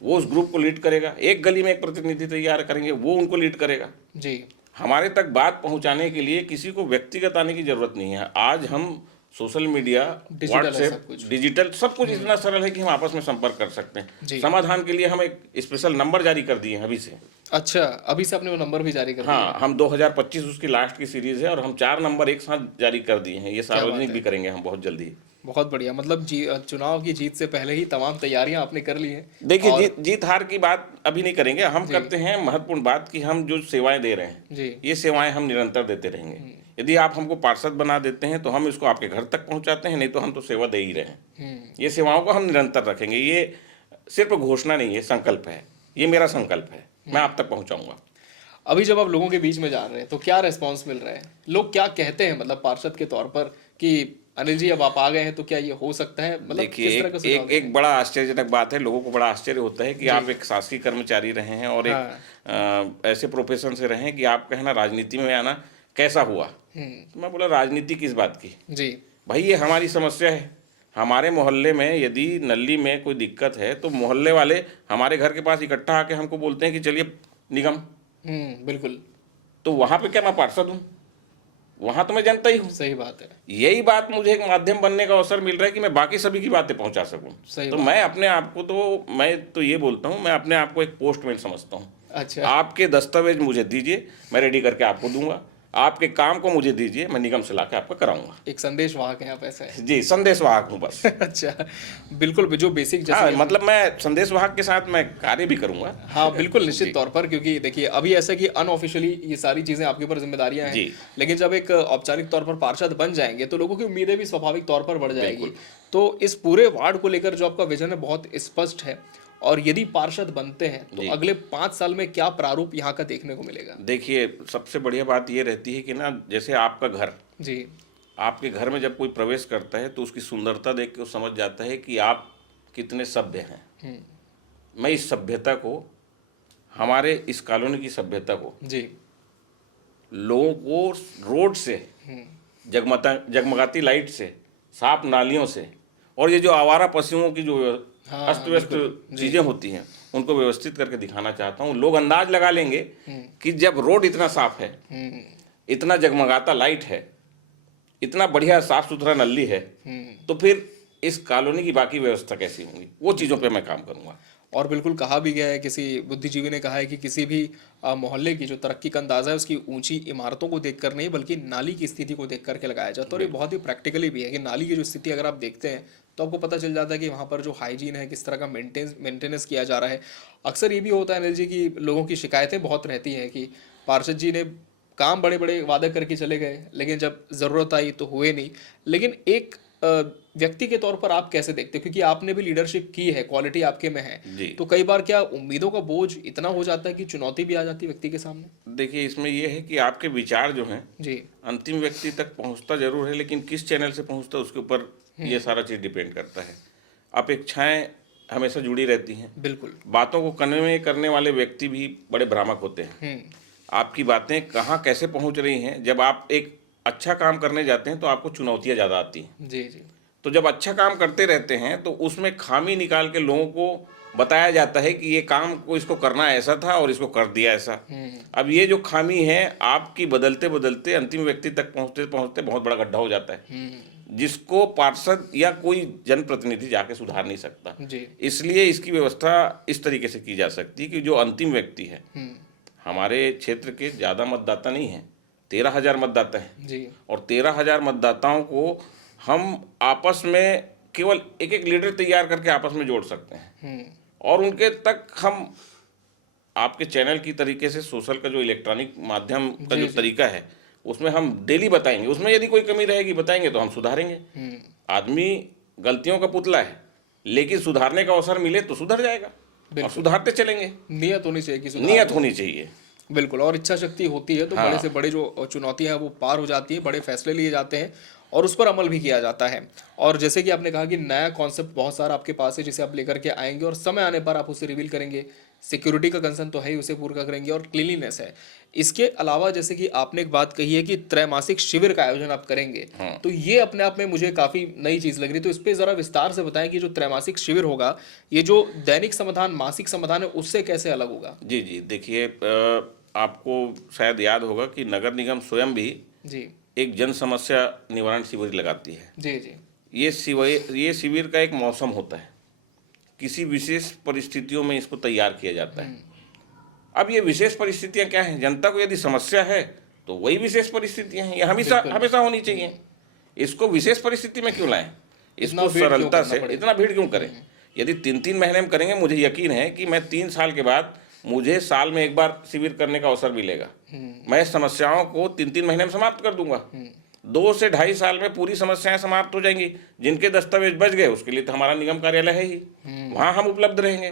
वो उस ग्रुप को लीड करेगा। एक गली में एक प्रतिनिधि तैयार करेंगे, वो उनको लीड करेगा जी। हमारे तक बात पहुंचाने के लिए किसी को व्यक्तिगत आने की जरूरत नहीं है। आज हम सोशल मीडिया, व्हाट्सएप, डिजिटल सब कुछ इतना सरल है कि हम आपस में संपर्क कर सकते हैं। समाधान के लिए हम एक स्पेशल नंबर जारी कर दिए हैं अभी से। अच्छा, अभी से आपने वो नंबर भी जारी कर दिया? हाँ, हम 2025 उसकी लास्ट की सीरीज है और हम 4 नंबर एक साथ जारी कर दिए हैं। ये सार्वजनिक भी करेंगे हम बहुत जल्दी। बहुत बढ़िया। मतलब चुनाव की जीत से पहले ही तमाम तैयारियां आपने कर ली हैं। देखिए, जीत हार की बात अभी नहीं करेंगे हम। करते हैं महत्वपूर्ण बात कि हम जो सेवाएं दे रहे हैं, ये सेवाएं हम निरंतर देते रहेंगे। यदि आप हमको पार्षद बना देते हैं तो हम इसको आपके घर तक पहुंचाते हैं, नहीं तो हम तो सेवा दे ही रहे हैं। ये सेवाओं को हम निरंतर रखेंगे। ये सिर्फ घोषणा नहीं है, संकल्प है। ये मेरा संकल्प है, मैं आप तक पहुंचाऊंगा। अभी जब आप लोगों के बीच में जा रहे हैं तो क्या रिस्पॉन्स मिल रहा है? लोग क्या कहते हैं, मतलब पार्षद के तौर पर, कि अनिल जी अब आप आ गए हैं तो क्या ये हो सकता है? मतलब देखिए, एक बड़ा आश्चर्यजनक बात है। लोगों को बड़ा आश्चर्य होता है कि आप एक शासकीय कर्मचारी रहे हैं और एक ऐसे प्रोफेशन से रहे हैं कि आप कहना राजनीति में आना कैसा हुआ। तो मैं बोला, राजनीति किस बात की जी भाई, ये हमारी समस्या है। हमारे मोहल्ले में यदि नली में कोई दिक्कत है तो मोहल्ले वाले हमारे घर के पास इकट्ठा आके हमको बोलते हैं कि चलिए निगम। बिल्कुल। तो वहां पे क्या मैं पार्षद हूँ? वहां तो मैं जनता ही हूँ। सही बात है। यही बात मुझे एक माध्यम बनने का अवसर मिल रहा है कि मैं बाकी सभी की बातें पहुंचा सकूं। तो मैं अपने आप को मैं तो ये बोलता हूँ, मैं अपने आप को एक पोस्टमैन समझता हूँ। अच्छा। आपके दस्तावेज मुझे दीजिए, मैं रेडी करके आपको दूंगा। आपके काम को मुझे दीजिए, मैं निगम से लाके आपको कराऊंगा। एक संदेश वाहक है आप, ऐसा है? जी, संदेश वाहक हूँ बस। अच्छा, बिल्कुल। जो बेसिक जैसे मतलब मैं संदेश वाहक के साथ मैं कार्य भी करूंगा। हाँ बिल्कुल, निश्चित तौर पर। क्योंकि देखिए, अभी ऐसा कि अनऑफिशियली ये सारी चीजें आपके ऊपर जिम्मेदारियां हैं, लेकिन जब एक औपचारिक तौर पर पार्षद बन जाएंगे तो लोगों की उम्मीदें भी स्वाभाविक तौर पर बढ़ जाएगी। तो इस पूरे वार्ड को लेकर जो आपका विजन है बहुत स्पष्ट है। और यदि पार्षद बनते हैं तो अगले 5 साल में क्या प्रारूप यहाँ का देखने को मिलेगा? देखिए, सबसे बढ़िया बात ये रहती है कि ना, जैसे आपका घर जी, आपके घर में जब कोई प्रवेश करता है तो उसकी सुंदरता देख के वो समझ जाता है कि आप कितने सभ्य हैं। मैं इस सभ्यता को, हमारे इस कॉलोनी की सभ्यता को जी, लोगों को रोड से, जगमगाती लाइट से, साफ नालियों से, और ये जो आवारा पशुओं की जो अस्त व्यस्त चीजें होती हैं उनको व्यवस्थित करके दिखाना चाहता हूँ। लोग अंदाज लगा लेंगे कि जब रोड इतना साफ है, इतना जगमगाता लाइट है, इतना बढ़िया साफ सुथरा नल्ली है, तो फिर इस कॉलोनी की बाकी व्यवस्था कैसी होंगी। वो चीज़ों पे मैं काम करूँगा। और बिल्कुल कहा भी गया है, किसी बुद्धिजीवी ने कहा है कि किसी भी मोहल्ले की जो तरक्की का अंदाजा है उसकी ऊंची इमारतों को देखकर नहीं बल्कि नाली की स्थिति को देख करके लगाया जाता है। और ये बहुत ही प्रैक्टिकली भी है कि नाली की जो स्थिति अगर आप देखते हैं तो आपको पता चल जाता है कि वहाँ पर जो हाइजीन है, किस तरह का मेंटेनेंस किया जा रहा है। अक्सर ये भी होता है अनिल जी कि लोगों की शिकायतें बहुत रहती हैं कि पार्षद जी ने काम बड़े बड़े वादे करके चले गए, लेकिन जब ज़रूरत आई तो हुए नहीं। लेकिन एक व्यक्ति के तौर पर आप कैसे देखते हो, क्योंकि आपने भी लीडरशिप की है, क्वालिटी आपके में है, तो कई बार क्या उम्मीदों का बोझ इतना हो जाता है कि चुनौती भी आ जाती है व्यक्ति के सामने? देखिए, इसमें यह है कि आपके विचार जो हैं जी, अंतिम व्यक्ति तक पहुंचता जरूर है, लेकिन किस चैनल से पहुंचता है उसके ऊपर ये सारा चीज़ डिपेंड करता है। अपेक्षाएं हमेशा जुड़ी रहती हैं। बिल्कुल। बातों को कन्वे करने वाले व्यक्ति भी बड़े भ्रामक होते हैं। आपकी बातें कहाँ कैसे पहुंच रही हैं। जब आप एक अच्छा काम करने जाते हैं तो आपको चुनौतियां ज़्यादा आती हैं। जी जी। तो जब अच्छा काम करते रहते हैं तो उसमें खामी निकाल के लोगों को बताया जाता है कि ये काम को इसको करना ऐसा था और इसको कर दिया ऐसा। अब ये जो खामी है आपकी बदलते बदलते अंतिम व्यक्ति तक पहुंचते पहुंचते बहुत बड़ा गड्ढा हो जाता है, जिसको पार्षद या कोई जनप्रतिनिधि जाके सुधार नहीं सकता। इसलिए इसकी व्यवस्था इस तरीके से की जा सकती है कि जो अंतिम व्यक्ति है, हमारे क्षेत्र के ज़्यादा मतदाता नहीं हैं, 13,000 मतदाता हैं जी, और 13,000 मतदाताओं को हम आपस में केवल एक एक लीडर तैयार करके आपस में जोड़ सकते हैं। और उनके तक हम आपके चैनल की तरीके से, सोशल का जो इलेक्ट्रॉनिक माध्यम का जो तरीका है उसमें हम डेली बताएंगे। उसमें यदि कोई कमी रहेगी बताएंगे तो हम सुधारेंगे। आदमी गलतियों का पुतला है, लेकिन सुधारने का अवसर मिले तो सुधर जाएगा। और सुधारते चलेंगे। नियत होनी चाहिए कि सुधार नियत हो। होनी चाहिए। बिल्कुल, और इच्छा शक्ति होती है तो बड़े से बड़े जो चुनौतियां हैं वो पार हो जाती है, बड़े फैसले लिए जाते हैं और उस पर अमल भी किया जाता है। और जैसे कि आपने कहा कि नया कॉन्सेप्ट बहुत सारा आपके पास है जिसे आप लेकर के आएंगे और समय आने पर आप उसे रिवील करेंगे। सिक्योरिटी का कंसर्न तो है ही, उसे पूरा करेंगे, और क्लीनलीनेस है। इसके अलावा जैसे कि आपने एक बात कही है कि त्रैमासिक शिविर का आयोजन आप करेंगे, तो ये अपने आप में मुझे काफी नई चीज लग रही है। तो इस पे जरा विस्तार से बताएं कि जो त्रैमासिक शिविर होगा, ये जो दैनिक समाधान, मासिक समाधान है, उससे कैसे अलग होगा? जी जी, देखिए आपको शायद याद होगा कि नगर निगम स्वयं भी जी एक जन समस्या निवारण शिविर लगाती है। जी जी ये शिविर का एक मौसम होता है, किसी विशेष परिस्थितियों में इसको तैयार किया जाता है। अब ये विशेष परिस्थितियां क्या हैं? जनता को यदि समस्या है तो वही विशेष परिस्थितियां हैं, ये हमेशा हमेशा होनी चाहिए। इसको विशेष परिस्थिति में क्यों लाएं? इसको भीड़ क्यों सरलता करना से, पड़े? इतना भीड़ क्यों करें? यदि 3-3 महीने में करेंगे, मुझे यकीन है कि मैं 3 साल के बाद मुझे साल में एक बार शिविर करने का अवसर मिलेगा। मैं समस्याओं को 3-3 महीने में समाप्त कर दूंगा। 2 से 2.5 साल में पूरी समस्याएं समाप्त हो जाएंगी। जिनके दस्तावेज बच गए उसके लिए तो हमारा निगम कार्यालय है ही, वहाँ हम उपलब्ध रहेंगे,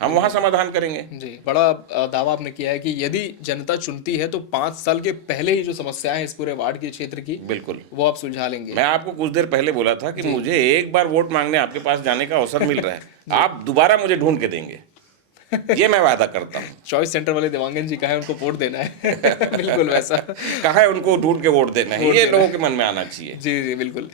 हम वहाँ समाधान करेंगे। जी, बड़ा दावा आपने किया है कि यदि जनता चुनती है तो 5 साल के पहले ही जो समस्याएं हैं इस पूरे वार्ड के क्षेत्र की, बिल्कुल, वो आप सुलझा लेंगे। मैं आपको कुछ देर पहले बोला था कि मुझे एक बार वोट मांगने आपके पास जाने का अवसर मिल रहा है, आप दोबारा मुझे ढूंढ के देंगे, ये मैं वादा करता हूँ। चॉइस सेंटर वाले देवांगन जी, कहा है उनको वोट देना है। बिल्कुल वैसा। कहा है उनको ढूंढ के वोट देना है, ये लोगों के मन में आना चाहिए। जी जी बिल्कुल।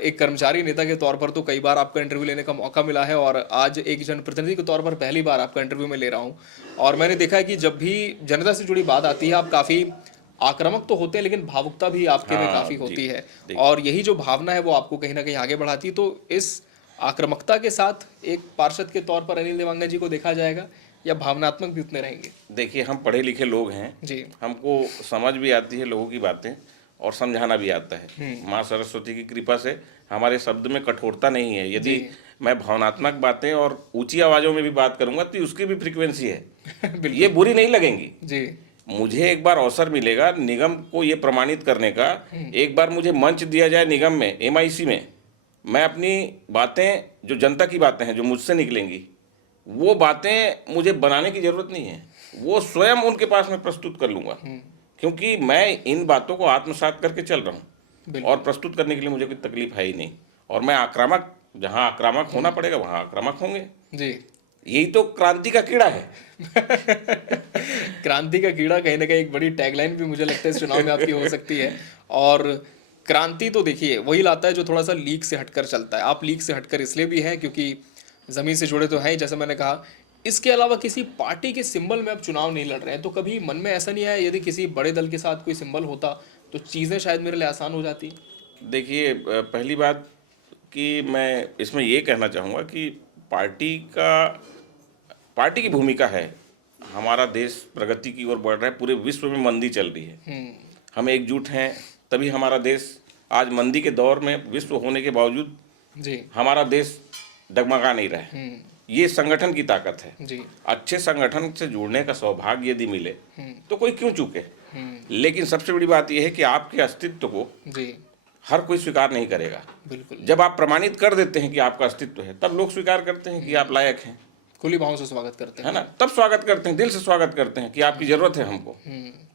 एक कर्मचारी नेता के तौर पर तो कई बार आपका इंटरव्यू लेने का मौका मिला है, और आज एक जनप्रतिनिधि के तौर पर पहली बार आपका इंटरव्यू में ले रहा हूँ। और मैंने देखा है कि जब भी जनता से जुड़ी बात आती है आप काफ़ी आक्रामक तो होते हैं, लेकिन भावुकता भी आपके में काफ़ी होती है, और यही जो भावना है वो आपको कहीं ना कहीं आगे बढ़ाती है। तो इस आक्रामकता के साथ एक पार्षद के तौर पर अनिल देवांगन जी को देखा जाएगा, या भावनात्मक भी उतने रहेंगे? देखिए, हम पढ़े लिखे लोग हैं जी, हमको समझ भी आती है लोगों की बातें और समझाना भी आता है। माँ सरस्वती की कृपा से हमारे शब्द में कठोरता नहीं है। यदि मैं भावनात्मक बातें और ऊंची आवाज़ों में भी बात करूंगा तो उसकी भी फ्रीक्वेंसी है, ये बुरी नहीं लगेंगी। जी, मुझे एक बार अवसर मिलेगा निगम को ये प्रमाणित करने का, एक बार मुझे मंच दिया जाए निगम में, MIC में, मैं अपनी बातें, जो जनता की बातें हैं जो मुझसे निकलेंगी, वो बातें मुझे बनाने की जरूरत नहीं है, वो स्वयं उनके पास मैं प्रस्तुत कर लूंगा, क्योंकि मैं इन बातों को आत्मसात करके चल रहा हूँ और प्रस्तुत करने के लिए मुझे कोई तकलीफ है ही नहीं। और मैं आक्रामक, जहाँ आक्रामक होना पड़ेगा वहाँ आक्रामक होंगे। जी, यही तो क्रांति का कीड़ा है। क्रांति का कीड़ा कहीं ना कहीं एक बड़ी टैगलाइन भी मुझे लगता है इस चुनाव में आपकी हो सकती है। और क्रांति तो देखिए वही लाता है जो थोड़ा सा लीक से हटकर चलता है। आप लीक से हटकर इसलिए भी हैं क्योंकि ज़मीन से जुड़े तो हैं ही, जैसे मैंने कहा। इसके अलावा किसी पार्टी के सिंबल में आप चुनाव नहीं लड़ रहे हैं, तो कभी मन में ऐसा नहीं आया यदि किसी बड़े दल के साथ कोई सिंबल होता तो चीज़ें शायद मेरे लिए आसान हो जाती? देखिए, पहली बात कि मैं इसमें ये कहना चाहूँगा कि पार्टी की भूमिका है, हमारा देश प्रगति की ओर बढ़ रहा है, पूरे विश्व में मंदी चल रही है, हम एकजुट हैं तभी हमारा देश आज मंदी के दौर में, विश्व होने के बावजूद जी, हमारा देश डगमगा नहीं रहा है। ये संगठन की ताकत है। जी, अच्छे संगठन से जुड़ने का सौभाग्य यदि मिले तो कोई क्यों चूके। लेकिन सबसे बड़ी बात यह है कि आपके अस्तित्व को जी, हर कोई स्वीकार नहीं करेगा। बिल्कुल। जब आप प्रमाणित कर देते हैं कि आपका अस्तित्व है, तब लोग स्वीकार करते हैं कि आप लायक हैं, खुली बाहों से स्वागत करते हैं, है ना। तब स्वागत करते हैं, दिल से स्वागत करते हैं कि आपकी जरूरत है हमको।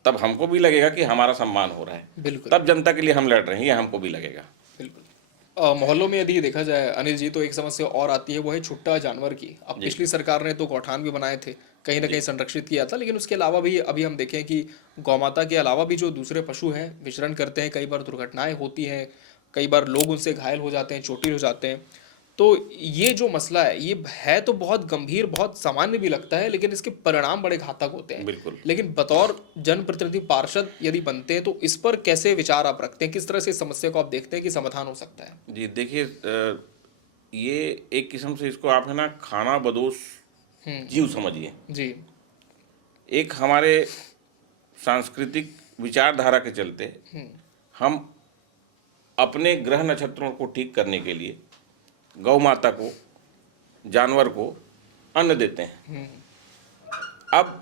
तब हमको भी लगेगा कि हमारा सम्मान हो रहा है, बिल्कुल तब जनता के लिए हम लड़ रहे हैं, ये हमको भी लगेगा। बिल्कुल। मोहल्लों में यदि देखा जाए अनिल जी, तो एक समस्या और आती है, वो है छुट्टा जानवर की। अब पिछली सरकार ने तो गौठान भी बनाए थे, कहीं ना कहीं संरक्षित किया था, लेकिन उसके अलावा भी अभी हम देखें कि गौमाता के अलावा भी जो दूसरे पशु हैं विचरण करते हैं, कई बार दुर्घटनाएं होती हैं, कई बार लोग उनसे घायल हो जाते हैं, चोटिल हो जाते हैं। तो ये जो मसला है, ये है तो बहुत गंभीर, बहुत सामान्य भी लगता है, लेकिन इसके परिणाम बड़े घातक होते हैं। बिल्कुल। लेकिन बतौर जनप्रतिनिधि पार्षद यदि बनते हैं तो इस पर कैसे विचार आप रखते हैं, किस तरह से इस समस्या को आप देखते हैं कि समाधान हो सकता है? जी देखिए, ये एक किस्म से इसको आप है ना खाना बदोश जीव समझिए। जी, एक हमारे सांस्कृतिक विचारधारा के चलते हम अपने ग्रह नक्षत्रों को ठीक करने के लिए गौ माता को, जानवर को अन्न देते हैं। अब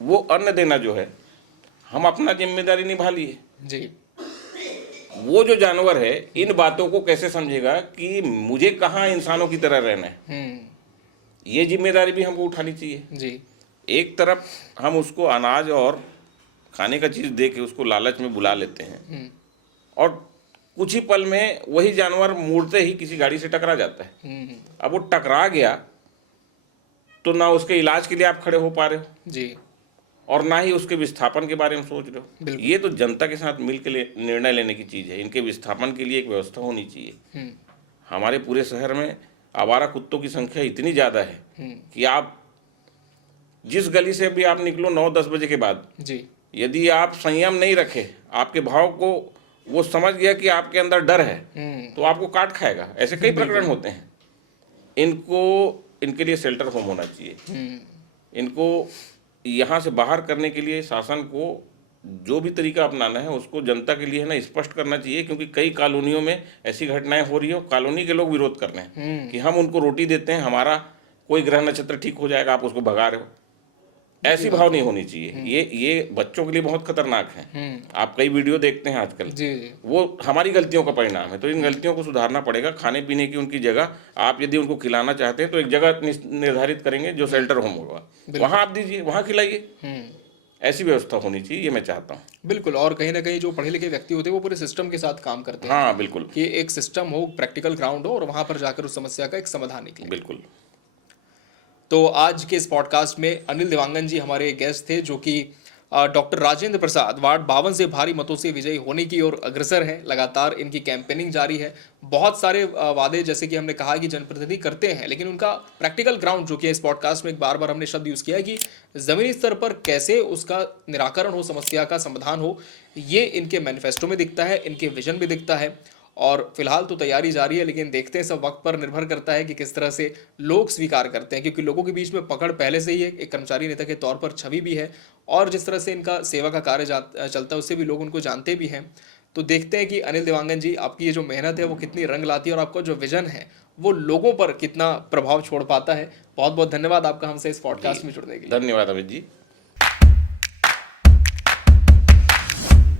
वो अन्न देना जो है, हम अपना जिम्मेदारी निभा लिए। जी, वो जो जानवर है इन बातों को कैसे समझेगा कि मुझे कहाँ इंसानों की तरह रहना है। ये जिम्मेदारी भी हमको उठानी चाहिए। जी। एक तरफ हम उसको अनाज और खाने का चीज़ दे के उसको लालच में बुला लेते हैं, और कुछ ही पल में वही जानवर मुड़ते ही किसी गाड़ी से टकरा जाता है। अब वो टकरा गया तो ना उसके इलाज के लिए आप खड़े हो पा रहे हो जी। और ना ही उसके विस्थापन के बारे में सोच रहे हो। बिल्कुल। ये तो जनता के साथ मिल के निर्णय लेने की चीज़ है। इनके विस्थापन के लिए एक व्यवस्था होनी चाहिए। हमारे पूरे शहर में आवारा कुत्तों की संख्या इतनी ज़्यादा है कि आप जिस गली से भी आप निकलो 9-10 बजे के बाद, जी। यदि आप संयम नहीं रखे, आपके भाव को वो समझ गया कि आपके अंदर डर है, तो आपको काट खाएगा। ऐसे कई प्रकरण होते हैं। इनके लिए शेल्टर होम होना चाहिए। इनको यहाँ से बाहर करने के लिए शासन को जो भी तरीका अपनाना है उसको जनता के लिए है ना स्पष्ट करना चाहिए, क्योंकि कई कॉलोनियों में ऐसी घटनाएं हो रही हो, कॉलोनी के लोग विरोध कर रहे हैं कि हम उनको रोटी देते हैं, हमारा कोई ग्रह नक्षत्र ठीक हो जाएगा, आप उसको भगा रहे हो। ऐसी भाव नहीं होनी चाहिए। ये बच्चों के लिए बहुत खतरनाक है। आप कई वीडियो देखते हैं आजकल, जी जी। वो हमारी गलतियों का परिणाम है। तो इन गलतियों को सुधारना पड़ेगा। खाने पीने की उनकी जगह आप यदि उनको खिलाना चाहते हैं तो एक जगह निर्धारित करेंगे जो शेल्टर होम होगा, वहाँ आप दीजिए, वहाँ खिलाइए। ऐसी व्यवस्था होनी चाहिए, ये मैं चाहता हूँ। बिल्कुल। और कहीं ना कहीं जो पढ़े लिखे व्यक्ति होते हैं वो पूरे सिस्टम के साथ काम करते हैं। हाँ बिल्कुल, कि एक सिस्टम हो, प्रैक्टिकल ग्राउंड हो और वहाँ पर जाकर उस समस्या का एक समाधान निकले। बिल्कुल। तो आज के इस पॉडकास्ट में अनिल देवांगन जी हमारे गेस्ट थे, जो कि डॉक्टर राजेंद्र प्रसाद वार्ड 52 से भारी मतों से विजयी होने की ओर अग्रसर है। लगातार इनकी कैंपेनिंग जारी है। बहुत सारे वादे, जैसे कि हमने कहा कि जनप्रतिनिधि करते हैं, लेकिन उनका प्रैक्टिकल ग्राउंड, जो कि इस पॉडकास्ट में एक बार बार हमने शब्द यूज़ किया है कि ज़मीनी स्तर पर कैसे उसका निराकरण हो, समस्या का समाधान हो, ये इनके मैनिफेस्टो में दिखता है, इनके विजन में दिखता है। और फिलहाल तो तैयारी जारी है, लेकिन देखते हैं, सब वक्त पर निर्भर करता है कि किस तरह से लोग स्वीकार करते हैं, क्योंकि लोगों के बीच में पकड़ पहले से ही है, एक कर्मचारी नेता के तौर पर छवि भी है, और जिस तरह से इनका सेवा का कार्य चलता है उससे भी लोग उनको जानते भी हैं। तो देखते हैं कि अनिल देवांगन जी, आपकी ये जो मेहनत है वो कितनी रंग लाती है और आपका जो विजन है वो लोगों पर कितना प्रभाव छोड़ पाता है। बहुत बहुत धन्यवाद आपका हमसे इस पॉडकास्ट में जुड़ने के लिए। धन्यवाद अमित जी।